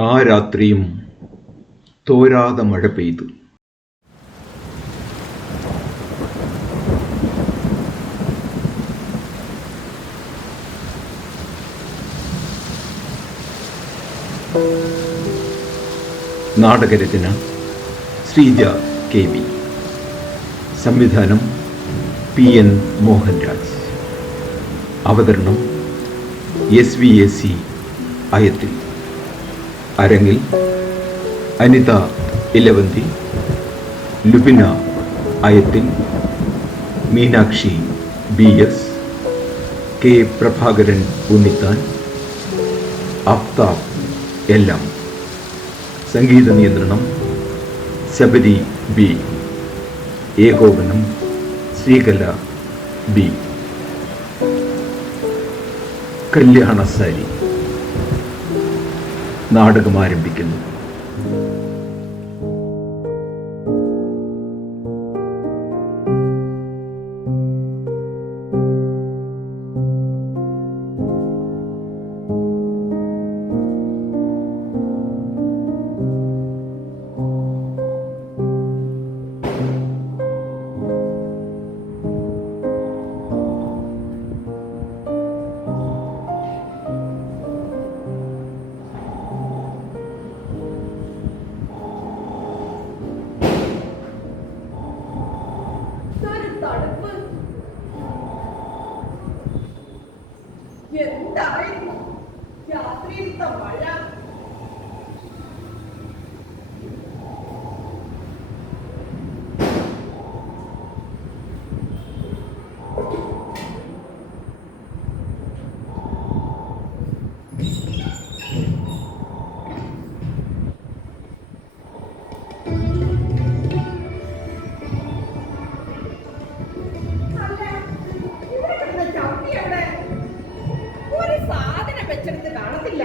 ആ രാത്രിയും തോരാതെ മഴ പെയ്തു. നാടകരചന ശ്രീജ KV. സംവിധാനം PN മോഹൻരാജ്. അവതരണം SVAC അയത്തിൽ. അരങ്ങിൽ അനിത ഇലവന്തി, ലുബിന അയത്തിൽ, മീനാക്ഷി BS, K പ്രഭാകരൻ ഉണ്ണിത്താൻ, ആഫ്താബ് എല്ലാം. സംഗീത നിയന്ത്രണം ശബരി B. ഏകോപനം ശ്രീകല B. കല്യാണസാരി. നാടകം ആരംഭിക്കുന്നു. എന്തായിരുന്നു രാത്രിയിലത്തെ മഴ? വെച്ചെടുത്ത് കാണത്തില്ല.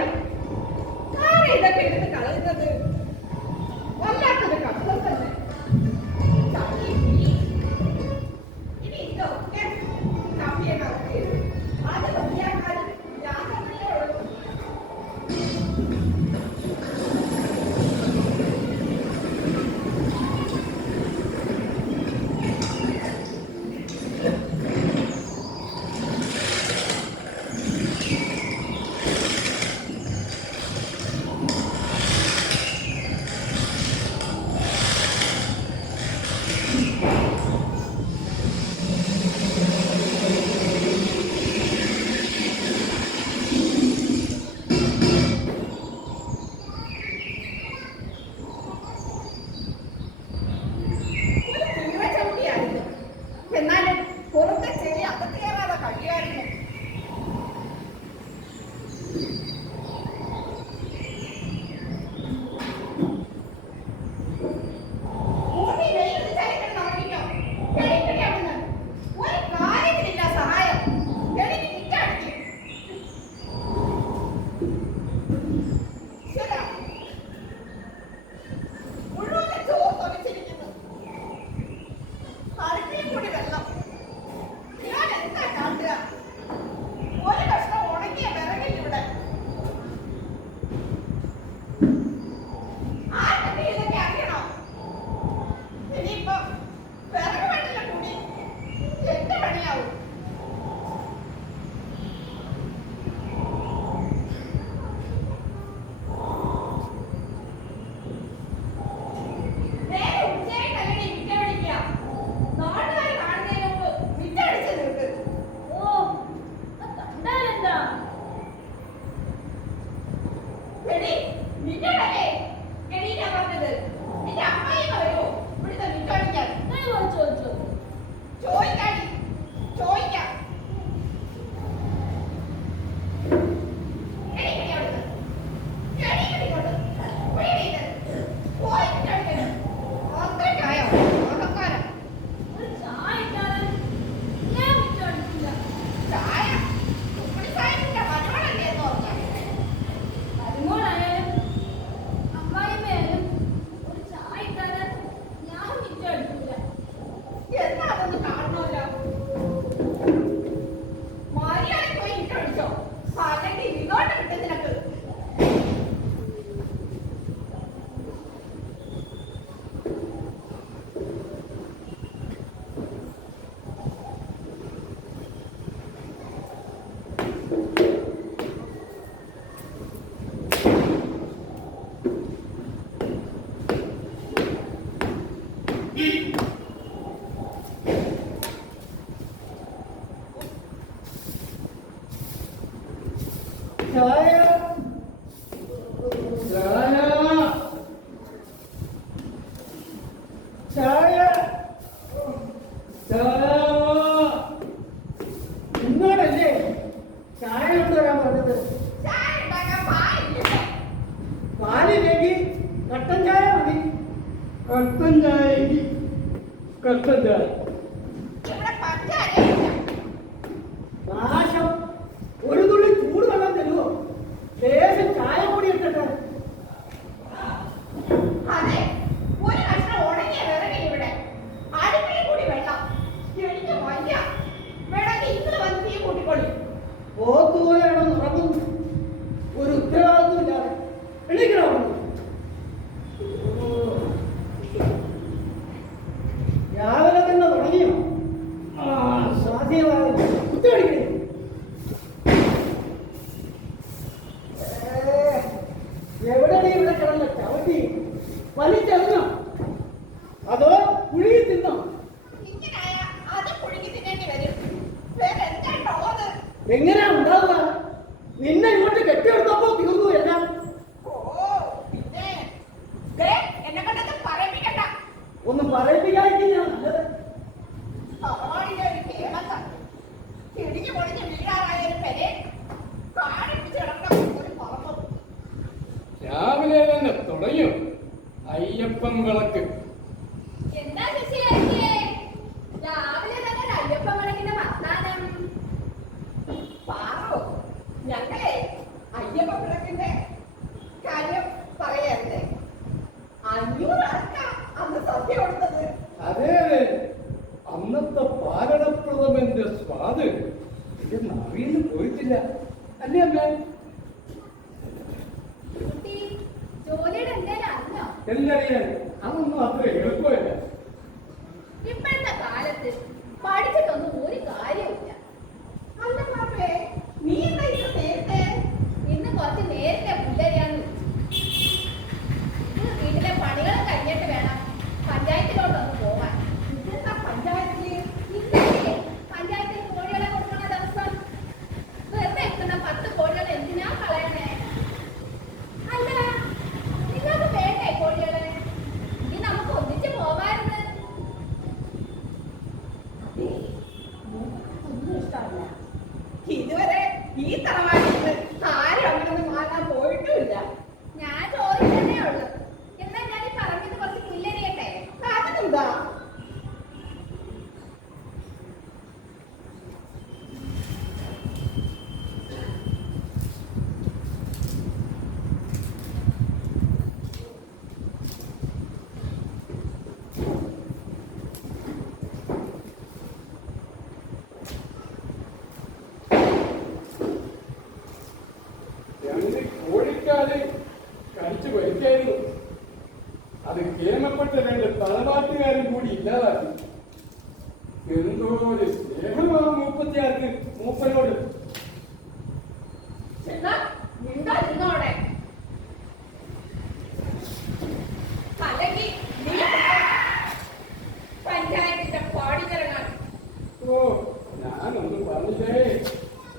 ചായ ചായ ചായ ചായ എന്നോടല്ലേ ചായ കൊണ്ടുവരാൻ പറഞ്ഞത്? പാലില്ലെങ്കിൽ കട്ടൻ ചായ മതി. കട്ടൻ ചായ കട്ടൻ ചായ നാശം. ഒരു തുള്ളി ചൂട് വെള്ളം തരുമോ? ലേശം ചായ കൂടി ഇട്ടിട്ട്. അതെ, ഒരു കഷ്ണം ഉണങ്ങിയ വിറകി ഇവിടെ. അടുപ്പിൽ കൂടി വെള്ളം. എനിക്ക് വയ്യ. വേണമെങ്കിൽ ഇന്ന് വന്ന് തീ കൂട്ടിക്കൊള്ളി. പോത്തുപോലെയാണോ ഉറങ്ങുന്നു? ഒരു ഉത്തരവാദിത്വം ഇല്ലാതെ എണീക്കണോ? രാവിലെ തന്നെ തുടങ്ങിയോ? സാധ്യമായ കുത്തിയടിക്കണേ. എവിടെയാണ് ഇവിടെ കിടന്ന ചവിട്ടി? വലിച്ചെറിഞ്ഞോ അതോ കുഴുകി തിന്നോ? ഇങ്ങനായ അത് പുഴുങ്ങി തിന്നേണ്ടി വരും. വേറെ എന്താ ഉള്ളത്? എങ്ങനെയാ ഉണ്ടാവുക? നിന്നെ ഇങ്ങോട്ട് കെട്ടിയെടുത്തപ്പോ തീർന്നു എല്ലാം. ഓ, പിന്നെ ദേ, എന്നെ കൊണ്ടൊന്നും പറയിപ്പിക്കണ്ട. ഒന്ന് പറയിപ്പിക്കാതിരിക്കുന്നതാണ് നല്ലത്. തറവാടിന്റെ ഒരു ഫേമസ് ഇടിഞ്ഞു പൊളിഞ്ഞ് വീഴാറായ ഒരു പെരെ കാണിപ്പിച്ച് കിടക്കുന്ന ഒരു പറമ്പ്. രാവിലെ തന്നെ തുടങ്ങിയോ അയ്യപ്പൻ വിളക്ക്? എന്താ ശശിയാക്കിയേ? രാവിലെ തന്നെ ഒരു അയ്യപ്പൻ വിളക്കിന്റെ വർത്താനം. പാറോ, ഞങ്ങളെ അയ്യപ്പ വിളക്കിന്റെ കാര്യം പറയാറുണ്ട്. 500 ആൾക്കാ അന്ന് സദ്യ കൊടുത്തത്. അതെ അതെ, അന്നത്തെ പാലടപ്രഥമന്റെ സ്വാദ് എന്റെ നാവിന്ന് പോയിട്ടില്ല. അല്ലേ അമ്മേ? കുട്ടി ജോലിയുടെ എന്തേലും അറിഞ്ഞോ? എന്നറിയാൻ അതൊന്നും അത്ര എളുപ്പമല്ല. ഇപ്പോഴത്തെ കാലത്ത് പഠിച്ചിട്ടൊന്നും ഒരു കാര്യമില്ല. അല്ല മാപ്പേ, നീ എന്താ ഇത് നേരത്തെ? ഇന്ന് കുറച്ച് നേരത്തെ പുല്ലരിയാന്ന് വെച്ചു. വീട്ടിലെ പണികൾ കഴിഞ്ഞിട്ട് വേണം പഞ്ചായത്തിലോട്ടൊന്ന് പോവാൻ. ഇതെന്താ പഞ്ചായത്തില്? ഇന്നലെ പഞ്ചായത്തിൽ കോഴികളെ കൊടുക്കണ ദിവസം. വെറുതെ എത്തുന്ന 10 കോഴികളെ എന്തിനാ കളയണേ? അല്ല, നിങ്ങൾക്ക് വേണ്ടേ കോഴികളെ? ഇനി നമുക്ക് ഒന്നിച്ച് പോവായിരുന്നു. ഒന്നും ഇഷ്ടമല്ല. ഇതുവരെ ഈ തറവാട്ടിൽ ആരും അങ്ങനൊന്നും വാങ്ങാൻ പോയിട്ടുമില്ല. ഞാൻ ചോദിച്ചതേ ഉള്ളൂ. എന്നാ ഞാൻ ഈ പറമ്പിന്ന് കുറച്ച് പുല്ലരിയട്ടെ? അതിനെന്താ? രണ്ട് കോഴിക്കാല് കടിച്ചു വലിക്കായിരുന്നു. അത് കേമപ്പെട്ട 2 തലവാട്ടുകാരും കൂടി ഇല്ലാതാക്കി. എന്തോ ഒരു സ്നേഹമാ മൂപ്പത്തിയാർക്ക് മൂപ്പനോട്. എന്നാ മിണ്ടാതിരുന്നോടെ. അല്ലെങ്കിൽ നീ പഞ്ചായത്തിന്റെ പാടിച്ചിറങ്ങാൻ. ഓ, ഞാനൊന്നും പറഞ്ഞില്ലേ.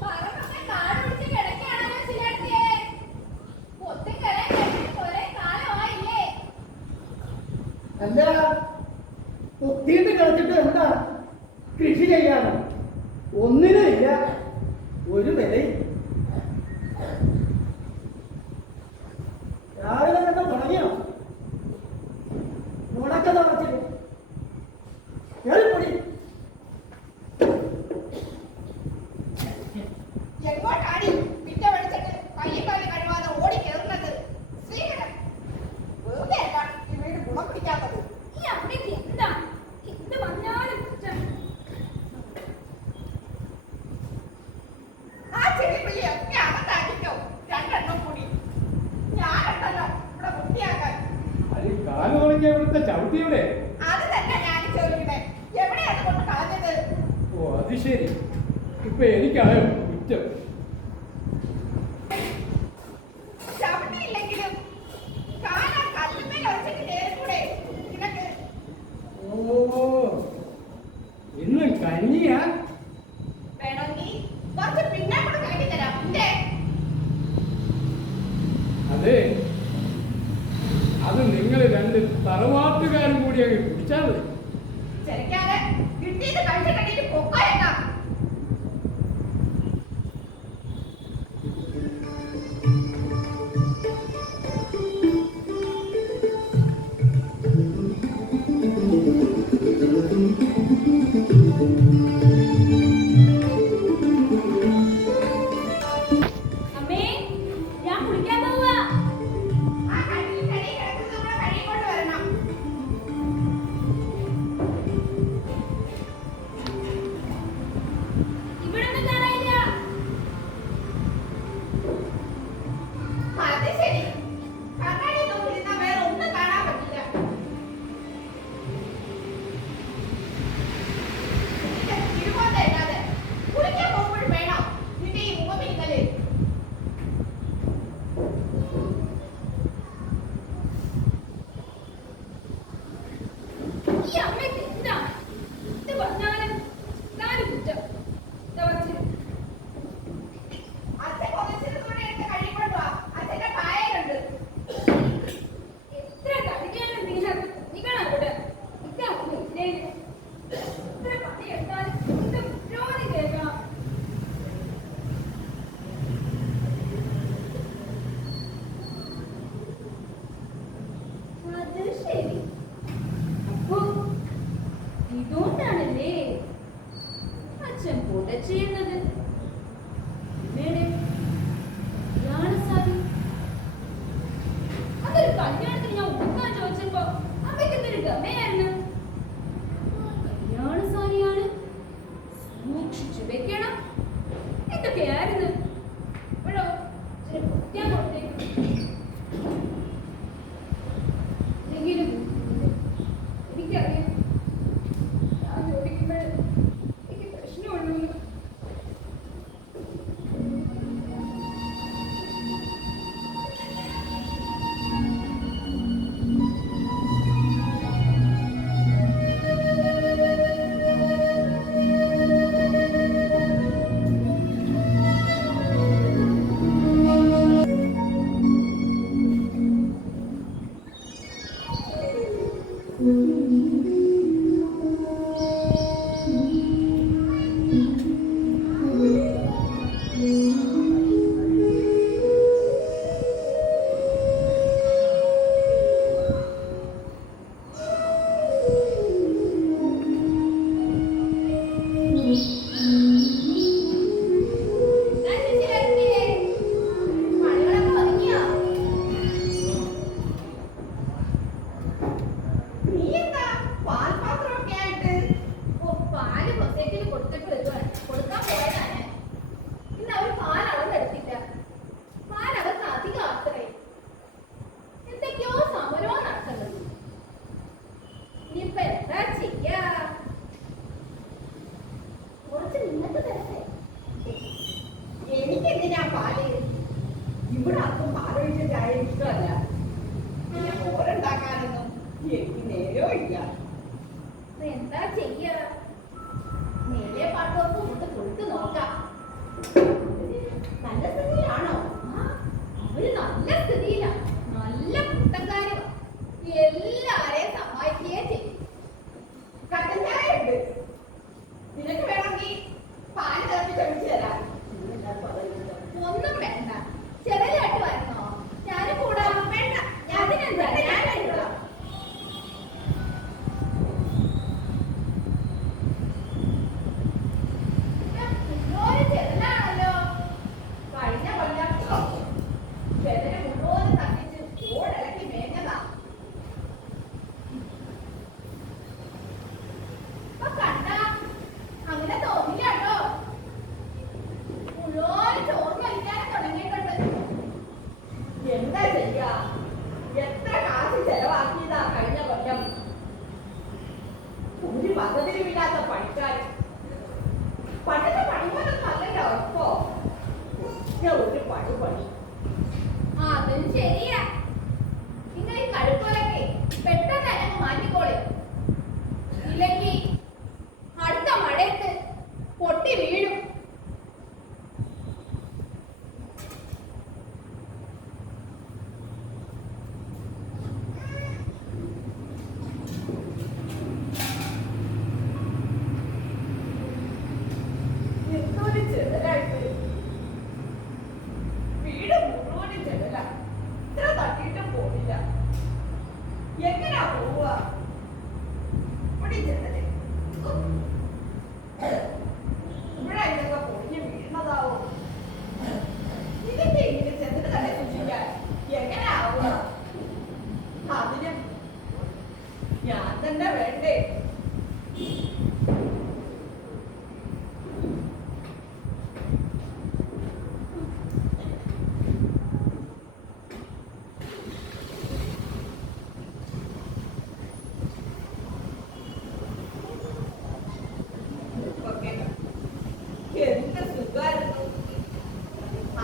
പറമ്പൊക്കെ കാട് പിടിച്ച് കിടക്കുകയാണല്ലോ ശരിയാക്കിയേ. ഒത്തുകിളയാൻ കഴിഞ്ഞിട്ട് കുറെ കാലമായില്ലേ? അല്ല, കുത്തിയിട്ട് കളിച്ചിട്ട് എന്താ? കൃഷി ചെയ്യാനോ? ഒന്നിനും ഇല്ല ഒരു വിലയും. രാവിലെ തന്നെ തുടങ്ങിയോ? മുടക്കത പറിച്ചിട്ട് കേൾപ്പൊടി. എങ്ങോട്ടാടി പിറ്റ പഠിച്ചിട്ട് കയ്യും കാലും കഴുകാതെ ഓടി കയറുന്നത്? ശ്രീകരൻ, വെറുതെ അല്ല ഈ വീട് ഗുണം പിടിക്കാത്തത്. ഈ അമ്മയ്ക്ക് എന്താ എന്ത് പറഞ്ഞാലും കുറ്റം. ആ ചെടിപ്പള്ളി ഒക്കെ അകത്താക്കിക്കോ, 2 എണ്ണം കൂടി. ഞാനുണ്ടല്ലോ ഇവിടെ വൃത്തിയാക്കാൻ. അത് കാല് തുടങ്ങിയ ഇവിടുത്തെ ചവിട്ടിയുടെ. അത് തന്നെ ഞാൻ ചോദിക്കണേ, എവിടെയാണ് കൊണ്ട് കളഞ്ഞത്? ഓ, അത് ശരി. ഇപ്പൊ എനിക്കായോ കുറ്റം? ചവിട്ടിയില്ലെങ്കിലും കാലാ കല്ലുമേൽ ഒളിച്ചിട്ട് കയറിക്കൂടെ നിനക്ക്? ഓ, ഇന്ന് കഞ്ഞിയാ? വേണമെങ്കിൽ കുറച്ച് പിന്നാക്കൂടെ കാട്ടി തരാം. ഇല്ലേ? നീ എന്താ പാൽപാത്രമൊക്കെ ആയിട്ട്? പാല് സൊസൈറ്റിയിൽ കൊടുത്തിട്ട് വരുവാണ്. കൊടുക്കാൻ പോയതാണ്. ഇന്ന് അവർ പാൽ അളന്നെടുത്തില്ല. പാലകത്ത് അധികം അത്രേ. എന്തൊക്കെയോ സമരവും നടക്കുന്നത്. ഇനിയിപ്പൊ എന്താ ചെയ്യാ? കുറച്ച് നിങ്ങൾക്ക് തരട്ടെ? എനിക്കെന്തിനാ പാല്? ഇവിടെ ആർക്കും പാലൊഴിച്ച ചായ ഇഷ്ടമല്ല. പിന്നെ മോരുണ്ടാക്കാനൊന്നും എനിക്ക് നേരോ ഇല്ല. ഇപ്പൊ എന്താ ചെയ്യാ? മേലെ പാട്ടൊക്കെ കൊണ്ട് കൊടുത്തു നോക്കാം. നല്ല സ്ഥിതിയാണോ? അവര് നല്ല സ്ഥിതിയിലാണ്. നല്ല കൂട്ടക്കാരും എല്ലാരെയും സഹായിക്കുകയും ചെയ്യും. കട്ടൻ ചായ ഉണ്ട്. നിനക്ക് വേണമെങ്കിൽ പാല് തിളപ്പിച്ചൊഴിച്ചു തരാം. ഒന്നും വേണ്ട. ചെറിയായിട്ട് വരണോ? ഞാനും കൂടാ. വേണ്ട, അതിനെന്താ? ഞാൻ വേണ്ട. ചെറുതാണല്ലോ. കഴിഞ്ഞ കൊല്ലം ചെറിയ മുഴുവൻ തട്ടിച്ച് ഓടിളക്കി മേഞ്ഞതാ. ഇപ്പൊ കണ്ടാ അങ്ങനെ തോന്നില്ല കേട്ടോ. മുഴുവൻ ചോറ് കഴിക്കാനും തുടങ്ങിയിട്ടുണ്ട്. എന്താ ചെയ്യാ? എത്ര കാശ് ചെലവാക്കിയതാ കഴിഞ്ഞ കൊല്ലം. ഒരു പദ്ധതിയുമില്ലാത്ത പണിക്കാർ. പണ്ടത്തെ പണിപോലൊന്നും അല്ലല്ലോ ഇപ്പോ. ഒരു പണി. അതും ശരിയാ. നിങ്ങൾ ഈ കഴുക്കോലൊക്കെ പെട്ടെന്ന് തന്നെ മാറ്റിക്കോളി. ഇല്ലെങ്കിൽ അടുത്ത മഴയത്ത് പൊട്ടി വീഴും. എന്തൊരു ചെതലായിട്ട്. വീട് മുഴുവനും ചെതല. ഇത്ര തട്ടിയിട്ടും പോയില്ല. എങ്ങനാ പോവുക? ഇവിടെ ചെതല്. ഇവിടെ ഇതൊക്കെ പൊളിഞ്ഞ് വീണതാവോ? ഇതിന്റെ ഇങ്ങനെ ചെതല് തന്നെ സൂക്ഷിക്കാൻ എങ്ങനെ ആവുക? അതിനും ഞാൻ തന്നെ വേണ്ടേ? ഒക്കെ എന്ത് സുഖായിരുന്നു.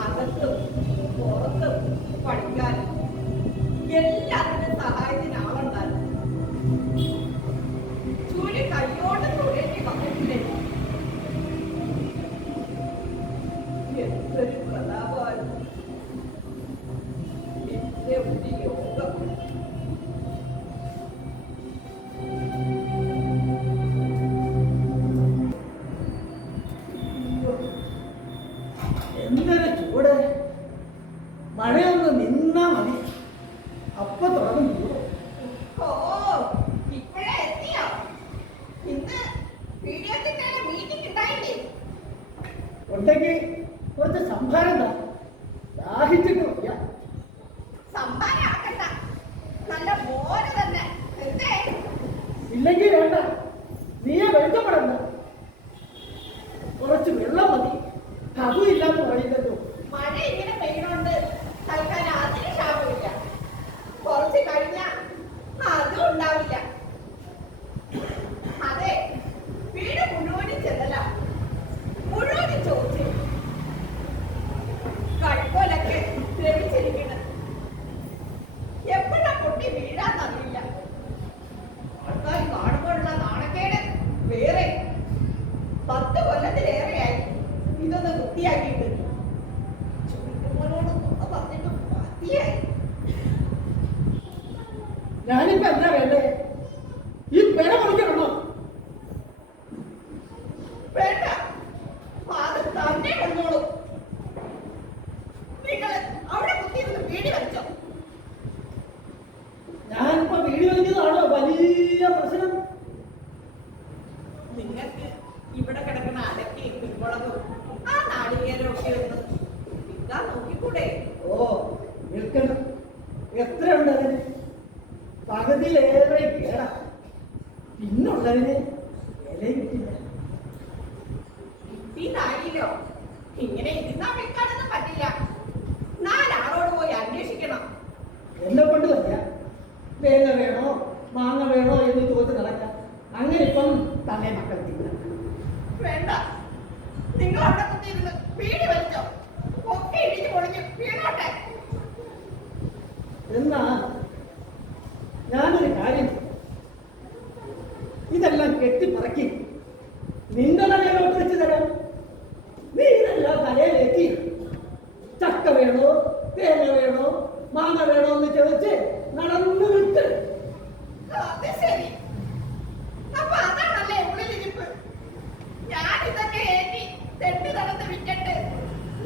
അകത്തും പുറത്തും പഠിക്കാൻ എല്ലാത്തിനും സഹായത്തിന് ആളുണ്ടായിരുന്നു. ചൂല് കയ്യോണ്ട് തൊഴിലേക്ക് വന്നിട്ടില്ലേ? എന്തൊരു പ്രതാപമായിരുന്നു. എന്റെ ഒരു യോഗം. എന്തൊരു ചൂട്. മഴയൊന്ന് നിന്നാ മതി, അപ്പൊ തുടങ്ങും ചൂട്. ഓ, ഇപ്പഴേ എത്തിയോ? ഇന്ന് വീഡിയോത്തിന്റെ മീറ്റിംഗ് ഉണ്ടായില്ലേ? ഉണ്ടെങ്കിൽ കുറച്ച് സംഭാരം താ. ദാഹിച്ചിട്ട് വയ്യ. സംഭാരം ആക്കണ്ട, നല്ല മോര് തന്നെ. എന്തേ? ഇല്ലെങ്കിൽ വേണ്ട, നീയെ വെളുക്കപ്പെടണ്ട. കുറച്ച് വെള്ളം മതി. അതും ഇല്ലാന്ന് പറയില്ലല്ലോ. മഴ ഇങ്ങനെ പെയ്യണോണ്ട് തൽക്കാലം അതിന് ക്ഷാമമില്ല. കുറച്ച് കഴിഞ്ഞാ അതും ഉണ്ടാവില്ല. അതെ, വീട് മുഴുവനും ചെതല, മുഴുവനും ചോദിച്ചു. കഴുക്കോലൊക്കെ ദ്രവിച്ചിരിക്കണം. എപ്പോഴാ പൊട്ടി വീഴാന്നറിയില്ല. ആൾക്കാർ കാണുമ്പോഴുള്ള നാണക്കേട് വേറെ. 10 കൊല്ലത്തിലേറെയായി ഇതൊന്ന് വൃത്തിയാക്കിയിട്ട്. ചുരുക്കുമ്പോഴോട് പറഞ്ഞിട്ട് മതിയായി. ഞാനിപ്പോ എന്താ വേണ്ടേ? ഈ പെര മുറിക്കണോ? വേണ്ട, അത് തന്നെ കൊണ്ടോളൂ. നിങ്ങൾ അവിടെ കുത്തിയിരുന്ന് വീടി വലിച്ചോ? ഞാനിപ്പോ വീട് വലിക്കുന്നതാണോ വലിയ പ്രശ്നം? നിങ്ങൾക്ക് ഇവിടെ കിടക്കുന്ന കുരുമുളകും ആ നാളികേരമൊക്കെ ഒന്ന് വിൽക്കാൻ നോക്കിക്കൂടെ? ഓ, നിൽക്കണം. എത്രയുണ്ട് അതിന്? പകുതിയിലേറെ കേടാ. പിന്നുള്ളതിന് വില കിട്ടില്ല. കിട്ടിയതായില്ലോ. ഇങ്ങനെ ഇരുന്നാ വിൽക്കാനൊന്നും പറ്റില്ല. 4 ആളോട് പോയി അന്വേഷിക്കണം. എന്നെ കൊണ്ട് വയ്യ. തേങ്ങ വേണോ മാങ്ങ വേണോ എന്ന് ചോദിച്ച് നടക്കാം. അങ്ങനെ ഇപ്പം തന്നെ മക്കൾ തിന്ന. വേണ്ട, നിങ്ങൾ അവിടെ കുത്തിയിരുന്ന് വീടി വലിച്ചോ. ഒക്കെ ഇടിഞ്ഞു പൊളിഞ്ഞു വീണോട്ടെ. എന്നാ ഞാനൊരു കാര്യം, ഇതെല്ലാം കെട്ടിപ്പറക്കി നിന്റെ തലയിലോട്ട് വെച്ച് തരാം. നീ ഇതെല്ലാം തലയിലെത്തി ചക്ക വേണോ തേങ്ങ വേണോ മാങ്ങ വേണോ എന്ന് ചോദിച്ച് നടന്നു വിട്ട്. അത് ശരി. അപ്പൊ അതാണല്ലേ ഉള്ളിലിരിപ്പ്. ഞാൻ ഇതൊക്കെ ഏറ്റി തെണ്ട് നടന്ന് വിറ്റിട്ട്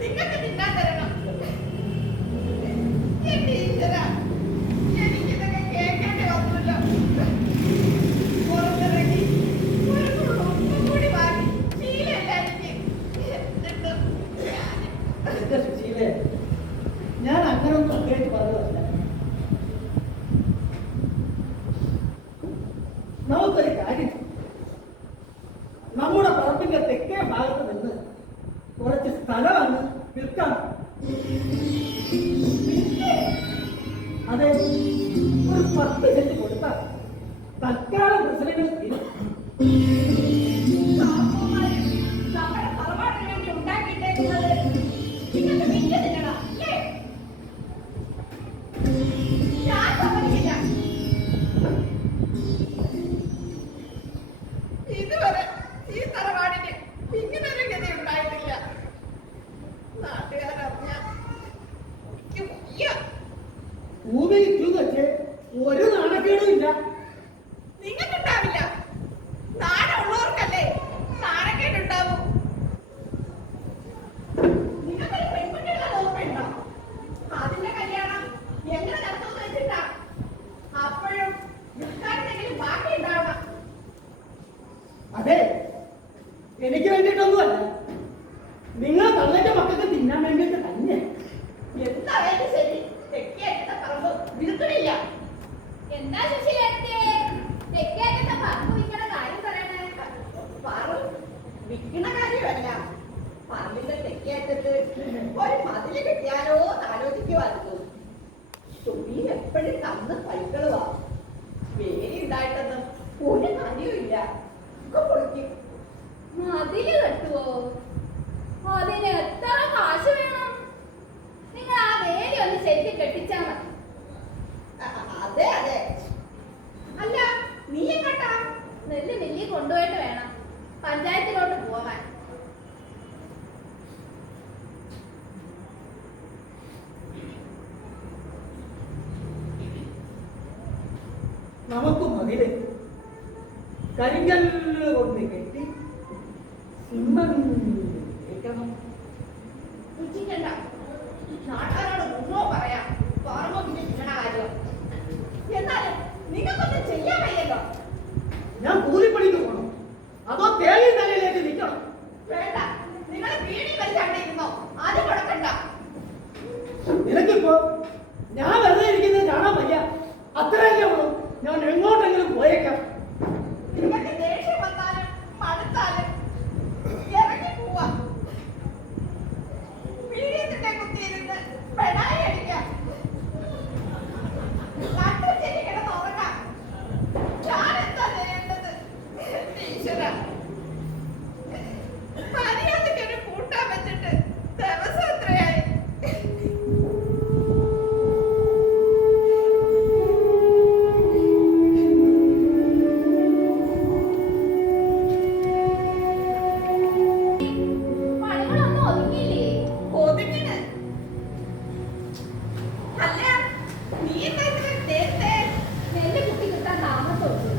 നിങ്ങൾക്ക് തിന്നാൻ തരണം. എന്റെ ഈശ്വരാ, എനിക്കിതൊക്കെ കേൾക്കേണ്ടി വന്നല്ലോ. പുറത്തിറങ്ങി ഒരു നുള്ളു ഉപ്പും കൂടി വാങ്ങി ശീലമില്ല എനിക്ക്. എന്നിട്ടും എന്റെ സുശീലേ, ഞാൻ അങ്ങനൊന്നും പ്രത്യേകിച്ച് പറഞ്ഞതല്ല. നമുക്കൊരു കാര്യം, നമ്മുടെ പറമ്പിന്റെ തെക്കേ ഭാഗത്ത് നിന്ന് കുറച്ച് സ്ഥലമാണ് വിൽക്കാം. അതെ, ഒരു 10 സെന്റ് കൊടുത്താൽ തൽക്കാലം പ്രശ്നങ്ങൾ തീരും. സാപ്പുമാര് നമ്മുടെ തറവാടിന് വേണ്ടി ഉണ്ടാക്കിയിട്ടേക്കുന്നത് നിങ്ങൾക്ക് വിറ്റ് തിന്നണം, അല്ലേ? ഞാൻ സമ്മതിക്കില്ല. ഇതുവരെ ഈ തറവാടിന് ഇങ്ങനൊരു ഗതി ഉണ്ടായിട്ടില്ല. നാട്ടുകാരറിഞ്ഞ ഭൂമിക്ക് വെച്ച് ഒരു നാണക്കേടും ഇല്ല. നിങ്ങൾക്കുണ്ടാവില്ല. നാണമുള്ളവർക്കല്ലേ നാണക്കേടുണ്ടാവും. നിങ്ങൾക്കൊരു പെൺകുട്ടികളെ നോക്കണ്ട. അതിന്റെ കല്യാണം എങ്ങനെ നടത്തുമെന്ന് വെച്ചിട്ടാ. അപ്പോഴും നിൽക്കാനെന്തെങ്കിലും ബാക്കി ഉണ്ടാവണം. അതെ, എനിക്ക് വേണ്ടിയിട്ടൊന്നുമല്ല, നിങ്ങൾ തള്ളന്റെ മക്കൾക്ക് തിന്നാൻ വേണ്ടിയിട്ട് തന്നെ. എന്തായാലും ശരി, തെക്കേറ്റത്തെ പറമ്പ് വിൽക്കണില്ല. എന്താ സുശീലേ തെക്കേറ്റത്തെ പറമ്പ് വിൽക്കണ കാര്യം പറയണേ? പറമ്പ് വിൽക്കണ കാര്യമല്ല, പറമ്പിന്റെ തെക്കേറ്റത്ത് ഒരു മതില് കിട്ടിയാലോ എന്ന് ആലോചിക്കുമായിരുന്നു. തുണി എപ്പോഴും തന്ന് പൈക്കളുവാ. വേലി ഉണ്ടായിട്ടൊന്നും ഒരു കാര്യമില്ല. ഒക്കെ പൊളിക്കും. മതില് കെട്ടുവോ? അതിന് എത്ര കാശ് വേണം? നിങ്ങൾ ആ വേലി ഒന്ന് ശരിക്കും കെട്ടിച്ചാ മതി. അതെ അതെ. അല്ല, നീ എങ്ങട്ടാ? നെല്ല് മില്ലി കൊണ്ടുപോയിട്ട് വേണം പഞ്ചായത്തിലോട്ട് പോവാൻ. നമുക്ക് മതില് കരിങ്കല്ല് കൊണ്ട് കെട്ടി സിമന്റ് ഉച്ചിക്കണ്ട. നാട്ടുകാരോട് മുന്നോ പറയാം പറമ്പിന്റെ തിന്നണ കാര്യം. എന്നാലും നിങ്ങൾക്കൊന്നും ചെയ്യാൻ വയ്യല്ലോ. ഞാൻ കൂലിപ്പണിക്ക് പോകണം അതോ തേങ്ങ തലയിലേക്ക് നിൽക്കണം? വേണ്ട, നിങ്ങൾ വീടി വലിച്ചവിടെ ഇരുന്നോ, അത് കൊടുക്കണ്ട. നിനക്കിപ്പോ ഞാൻ വെറുതെ ഇരിക്കുന്നത് കാണാൻ വയ്യ, അത്രയല്ലേ ഉള്ളൂ. ഞാൻ എങ്ങോട്ടെങ്കിലും പോയേക്കാം. നിങ്ങൾക്ക് ദേഷ്യം വന്നാലും മടുത്താലും ഇറങ്ങി പോവാ. വീടിന്റെ കുത്തിയിരുന്ന് പെടായി അടിക്കാം. നട്ടുച്ചയ്ക്ക് കിടന്നുറങ്ങാം. ഞാനെന്താ ചെയ്യേണ്ടത്? എന്റെ ഈശ്വരാ, മര്യാദയ്ക്കൊരു കൂട്ടാൻ വെച്ചിട്ട് ദിവസം എത്രയായി? പണികളൊന്നും ഒതുങ്ങിയില്ലേ? ഒതുങ്ങിന്. അല്ല, നീ എന്താ ഇത്ര നേരത്തെ? നെല്ല് കുത്തി കിട്ടാൻ താമസമുണ്ട്.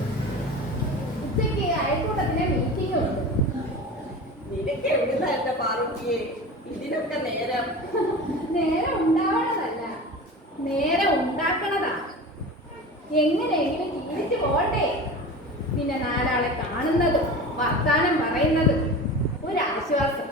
ഉച്ചയ്ക്ക് അയൽക്കൂട്ടത്തിന് മീറ്റിംഗ് ഉണ്ട്. നിനക്ക് എവിടുന്ന എന്റെ പാറുട്ടിയെ ഇതിനൊക്കെ നേരം? നേരെ ഉണ്ടാവണതല്ല, നേരെ ഉണ്ടാക്കണതാ. എങ്ങനെയെങ്കിലും തിരിച്ചു പോകണ്ടേ? പിന്നെ 4 ആളെ കാണുന്നതും വർത്താനം പറയുന്നതും ഒരാശ്വാസം.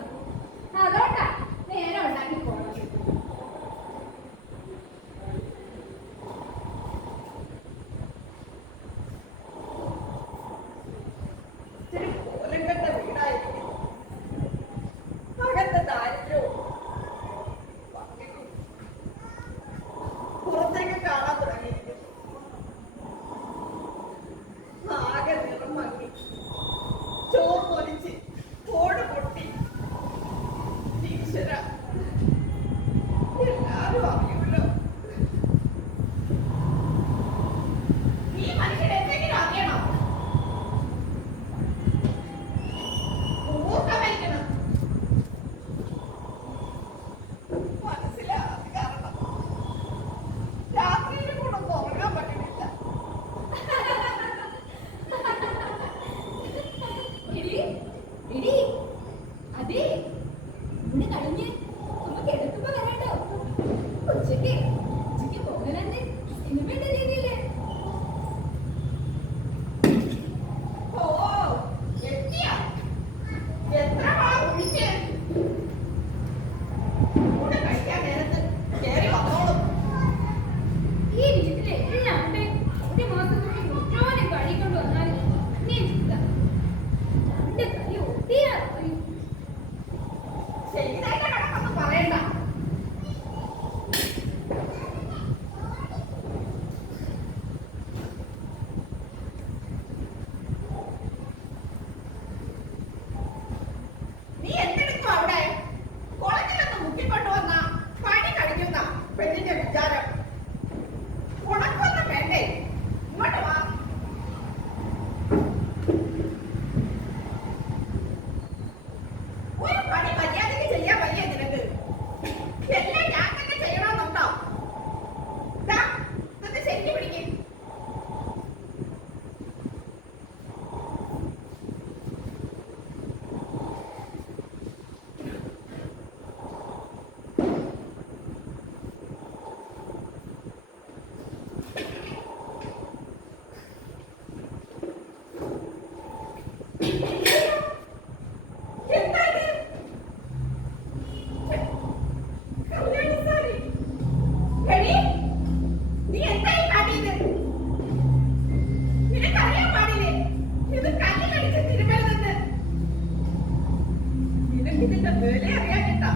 ഇതിന്റെ വില അറിയാനിട്ടാ.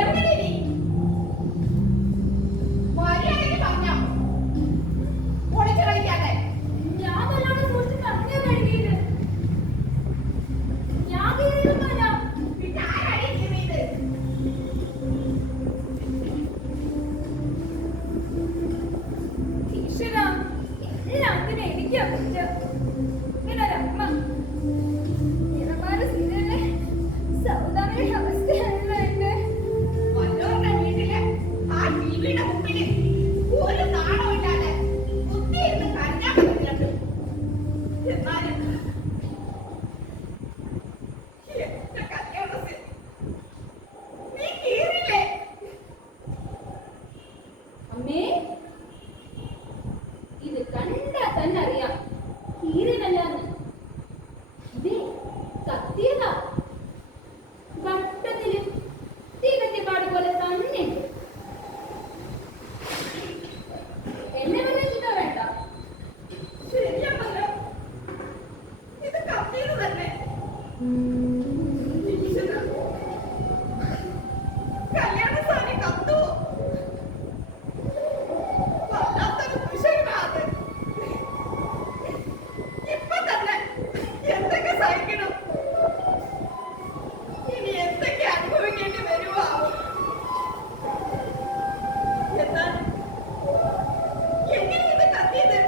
എവിടെ നീ? മര്യാദയ്ക്ക് പറഞ്ഞോ. ഒളിച്ചു കളിക്കാതെ. ഞാൻ നല്ലോണം സൂക്ഷിച്ച് കത്തിയാ കഴുകിയത്. ഞാൻ കീറിയൊന്നുമല്ല. പിന്നെ ആരാടി കീറിയത്? ഈശ്വരാ, എല്ലാത്തിനും എനിക്കാ കുറ്റം. ഇങ്ങനൊരമ്മ. നിറമാല സീരിയലിലെ സൗദാമിനിയുടെ അവസ്ഥയല്ല എന്റെ. വല്ലവരുടെ വീട്ടില് ആ ടിവിയുടെ മുമ്പില് ഒരു നാണമില്ലാതെ കുത്തിയിരുന്ന് കരഞ്ഞാൽ പറ്റില്ല. എന്നാലും എന്റെ കല്യാണത്തിൽ നീ കീറില്ലേ? അമ്മേ, ഇത് കണ്ടാ തന്നെ അറിയാം കീറിയതല്ലാന്ന്. ഇതേ കത്തിയതാ. വട്ടത്തില് തീ കത്തിപ്പാട് പോലെ തന്നെ ഉണ്ട്. എന്നെ പറഞ്ഞിട്ടോ വേണ്ട. ശരിയാണല്ലോ, ഇത് കത്തിയത് തന്നെ. ഈശ്വരാ, കല്യാണ സാരി കത്തുവോ? വല്ലാത്തൊരു വിഷയമാ അത്. ഇപ്പൊ തന്നെ എന്തൊക്കെ സഹിക്കണം, ഇനി എന്തൊക്കെ അനുഭവിക്കേണ്ടി വരുവാ. എന്നാൽ എങ്ങനെ ഇത് കത്തിയത്?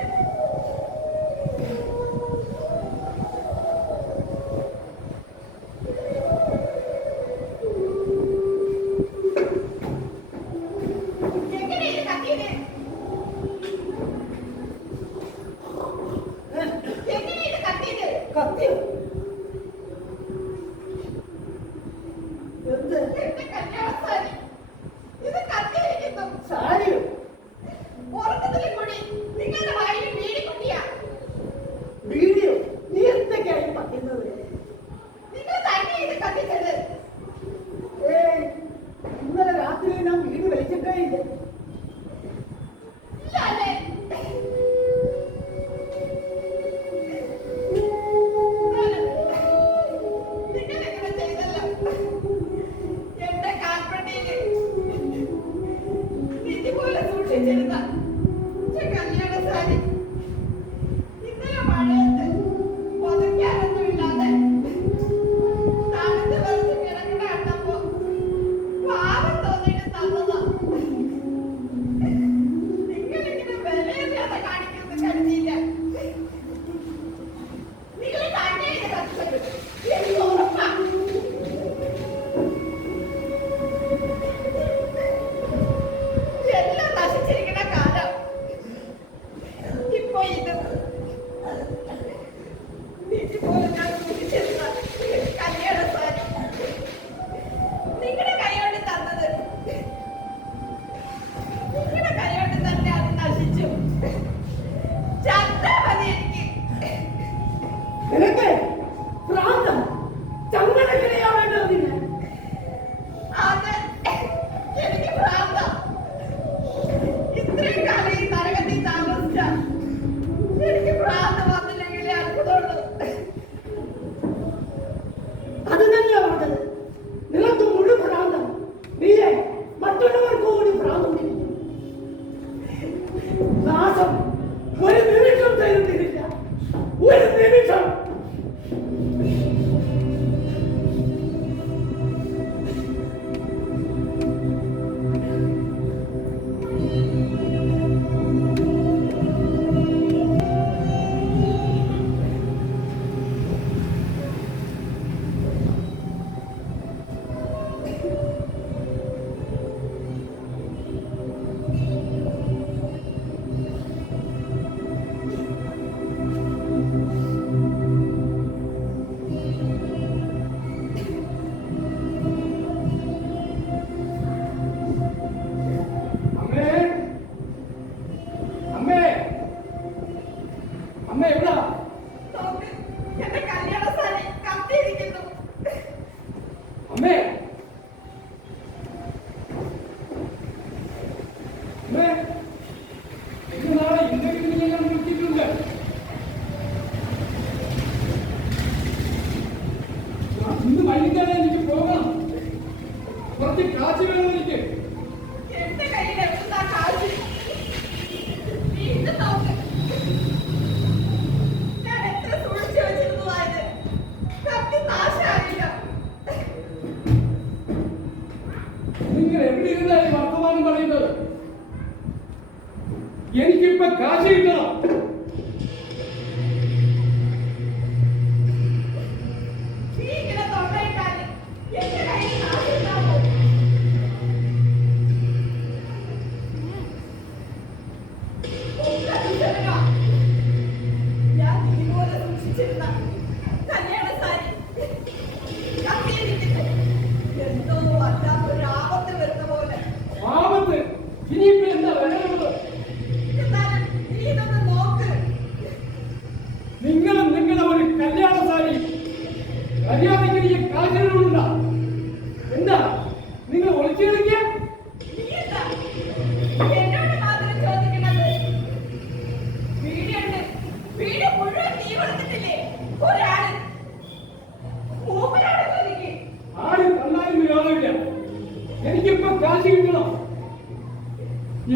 വൈകുന്നേരം എനിക്ക് പോകണം. കുറച്ച് കാശ് വേണം എനിക്ക്. എന്റെ കയ്യിൽ എവിടുന്നാ കാശ്? വീണ്ടും നോക്ക്. ഞാൻ എത്ര സൂക്ഷിച്ചു വെച്ചിരുന്നതായത് സത്യം നാശാവില്ല. നിങ്ങൾ എവിടെ ഇരുന്നാണ് വർത്തമാനം പറയുന്നത്? എനിക്കിപ്പോ കാശ് കിട്ടണം. നീ ഇങ്ങനെ തൊണ്ടയിട്ടാല് എന്റെ കയ്യിൽ കാശുണ്ടാവോ? ഒക്കെ ദുഷ്ടനാ. ഞാൻ ഇതുപോലെ സൂക്ഷിച്ചിരുന്ന കല്യാണ സാരി കത്തിയിരിക്കുന്നു. എന്തോ വല്ലാത്തൊരു ആപത്ത് വരുന്ന പോലെ. ആപത്ത് ഇനിയിപ്പോ എന്താ വരാനുള്ളത്? എന്നാലും നീ ഇതൊന്ന് നോക്ക്. നിങ്ങളും നിങ്ങളുടെ ഒരു കല്യാണ സാരി കല്യാണത്തിന് ഈ കാശിനുണ്ടാ? എന്താ നിങ്ങൾ ഒളിച്ചു കളിക്കുക? നീ എന്താ എന്നോട് മാത്രം ചോദിക്കുന്നത്? വീടുണ്ട്. വീട് മുഴുവൻ തീ കൊടുത്തിട്ടില്ലേ ഒരാള്? മൂപ്പരോട് ചോദിക്ക്. ആര് തന്നാലും യാതൊന്നില്ല. എനിക്കിപ്പോ കാശ് കിട്ടണം.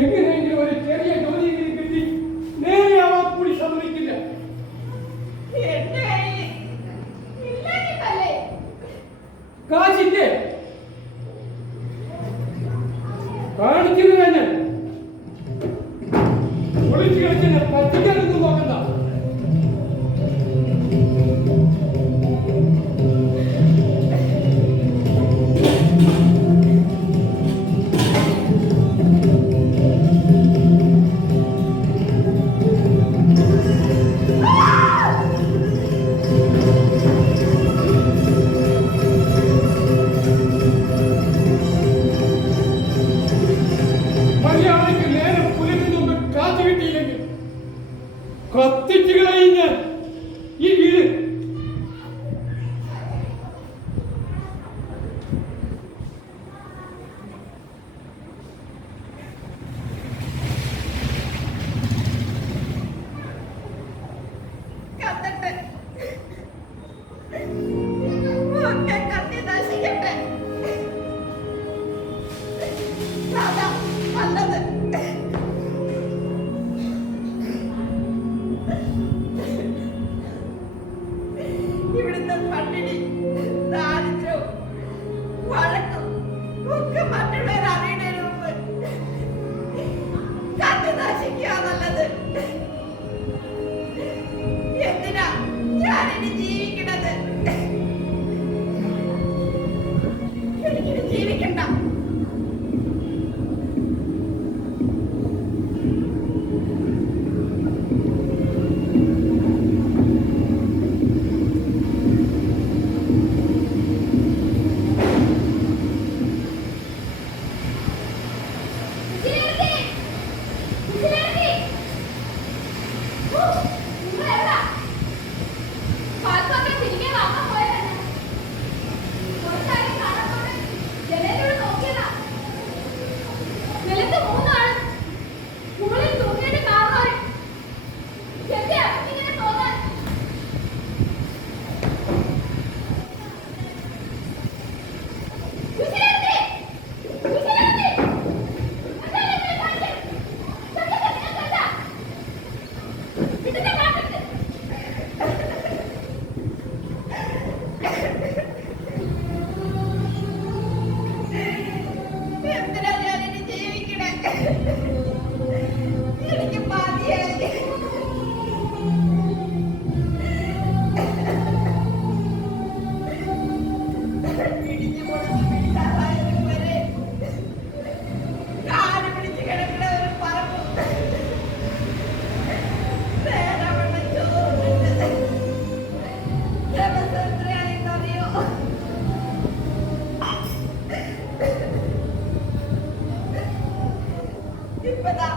എങ്ങനെയെങ്കിലും ഒരു ചെറിയ ജോലിയെങ്കിലും കിട്ടി നേരെയാവാൻ കൂടി സമ്മതിക്കില്ല. എന്റെ കയ്യിൽ ഇല്ലാഞ്ഞിട്ടല്ലേ? കാശിന്റെ കാണിക്കുന്നത് തന്നെ ഒളിച്ചു കളിച്ചിട്ട് പറ്റിക്കാനൊന്നും നോക്കണ്ട. മര്യാദയ്ക്ക് നേരം പുലരുന്ന കാശ് കിട്ടിയില്ലെങ്കിൽ കത്തിച്ചു കളയും ഞാൻ ഈ വീട്. കത്തട്ടെ. ഒക്കെ കത്തി നശിക്കട്ടെ. അതാ നല്ലത്. ഇവിടുത്തെ പട്ടിണി, ദാരിദ്ര്യവും വഴക്കും ഒക്കെ മറ്റുള്ളവർ അറിയുന്നതിന് മുമ്പ് കത്തി നശിക്കുക നല്ലത്. എന്തിനാ ഞാനിനി ജീവിക്കണത്? എനിക്കിനി ജീവിക്കണ്ട. വിജയലക്ഷ്മി! വിജയലക്ഷ്മി! ഓ, നിങ്ങൾ എവിടാ? പാൽപ്പാത്രം തിരികെ വാങ്ങാൻ പോയതാണ്. കുറച്ചായി കാണാത്തോടെ ജനലിലൂടെ നോക്കിയതാ. നിലത്ത് 3 ആള്. മുകളിൽ തൂങ്ങിയിട്ട് കാർന്നോര്. എന്റെ അമ്മയ്ക്കിങ്ങനെ തോന്നാൻ. വിജയലക്ഷ്മി! വിജയലക്ഷ്മി! എന്താ നിങ്ങളുടെ കാര്യം? സത്യത്തിൽ ഞാൻ കണ്ട. ഇതിന്റെ കാട്ടിട്ട്. എന്തിനാ ഞാനിനി ജീവിക്കണേ? എനിക്ക് മതിയായി. പിടിഞ്ഞു പൊളിഞ്ഞ് പിടിച്ചാറായവർ വരെ കാല് പിടിച്ച് കിടക്കണ ഒരു പറമ്പും നേരവണ്ണം ചോറുണ്ട്. ദിവസം എത്രയാണെന്നറിയോ? ഇപ്പതാ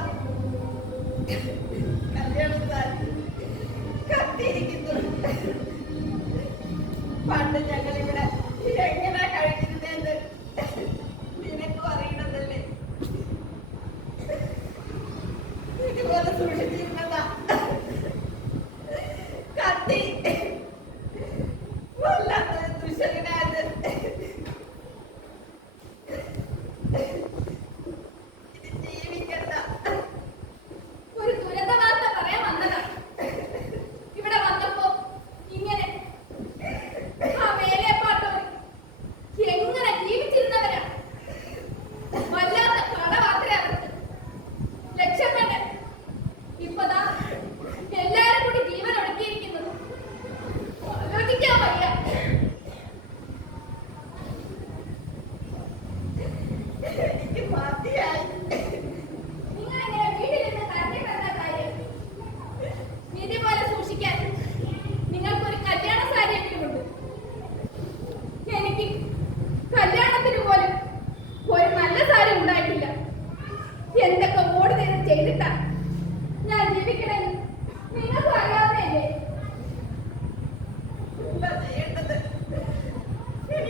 കല്യാണത്താൽ കത്തിയിരിക്കുന്നു. പണ്ട് ഞങ്ങളിവിടെ എങ്ങനെ കഴിഞ്ഞിരുന്നെന്ന് നിനക്കും അറിയണതല്ലേ? ഇതുപോലെ സൂക്ഷിച്ചിരുന്നതാ കത്തി. വല്ലാത്തൊരു ദുശകനായത്.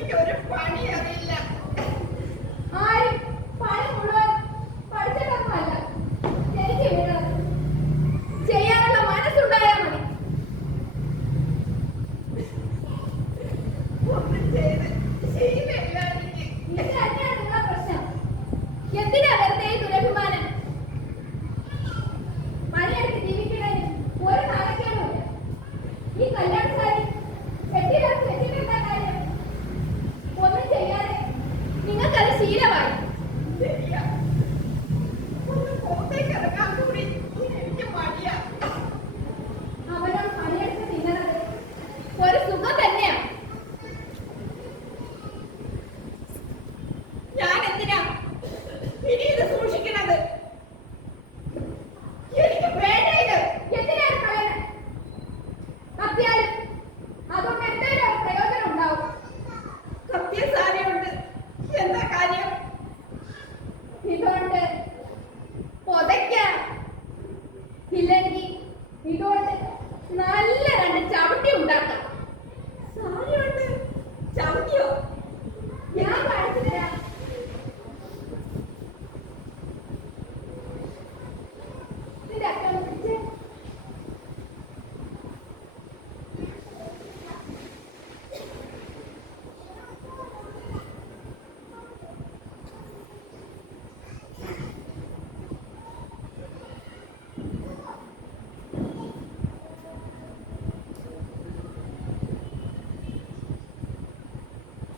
എനിക്കൊരു പണി അറിയില്ല. ആരും പണി മുഴുവൻ പഠിച്ചിട്ടൊന്നുമല്ല എനിക്ക് വീണത്. ചെയ്യാനുള്ള മനസ്സുണ്ടായാൽ മതി. ഒന്നും ചെയ്ത് ശീലമില്ല എനിക്ക്. ഇത് തന്നെയാണ് നിങ്ങളുടെ പ്രശ്നം. എന്തിനാ വെറുതെ ഈ ദുരഭിമാനം? പണിയെടുത്ത് ജീവിക്കുന്നതിന് ഒരു നാണക്കേടുമില്ല. ഈ കല്യാണ സാരി വെച്ചിട്ടെന്താ കാര്യം? ഒന്നും ചെയ്യാതെ നിങ്ങൾക്കത് ശീലമായി. ശരിയാ. ഒന്ന് പുറത്തേക്ക് ഇറങ്ങാൻ കൂടി എനിക്ക് മടിയാ. അവരോട് പണിയെടുത്ത് തിന്നണത് ഒരു സുഖം തന്നെയാണ്. ഞാൻ എന്തിനാ ഇനി ഇത് സൂക്ഷിക്കണത്? എനിക്ക് വേണ്ട ഇത്. എന്തിനാണ് കളയുന്നത്? കത്തിയാലും അതുകൊണ്ട് എന്തെങ്കിലും ഒരു പ്രയോജനം ഉണ്ടാവും. സത്യസാരിയുണ്ട്. എന്താ കാര്യം? ഇതുകൊണ്ട് പൊതയ്ക്കാം. ഇല്ലെങ്കിൽ ഇതുകൊണ്ട് നല്ല രണ്ട് ചവിട്ടി ഉണ്ടാക്കാം. സാരിയുണ്ട്. ചവിട്ടിയോ? ഞാൻ കാണിച്ചു തരാം. നിന്റെ അച്ഛൻ പിടിച്ച്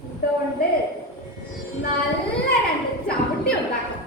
ഇതുകൊണ്ട് നല്ല രണ്ട് ചവിട്ടി ഉണ്ടാക്കാം.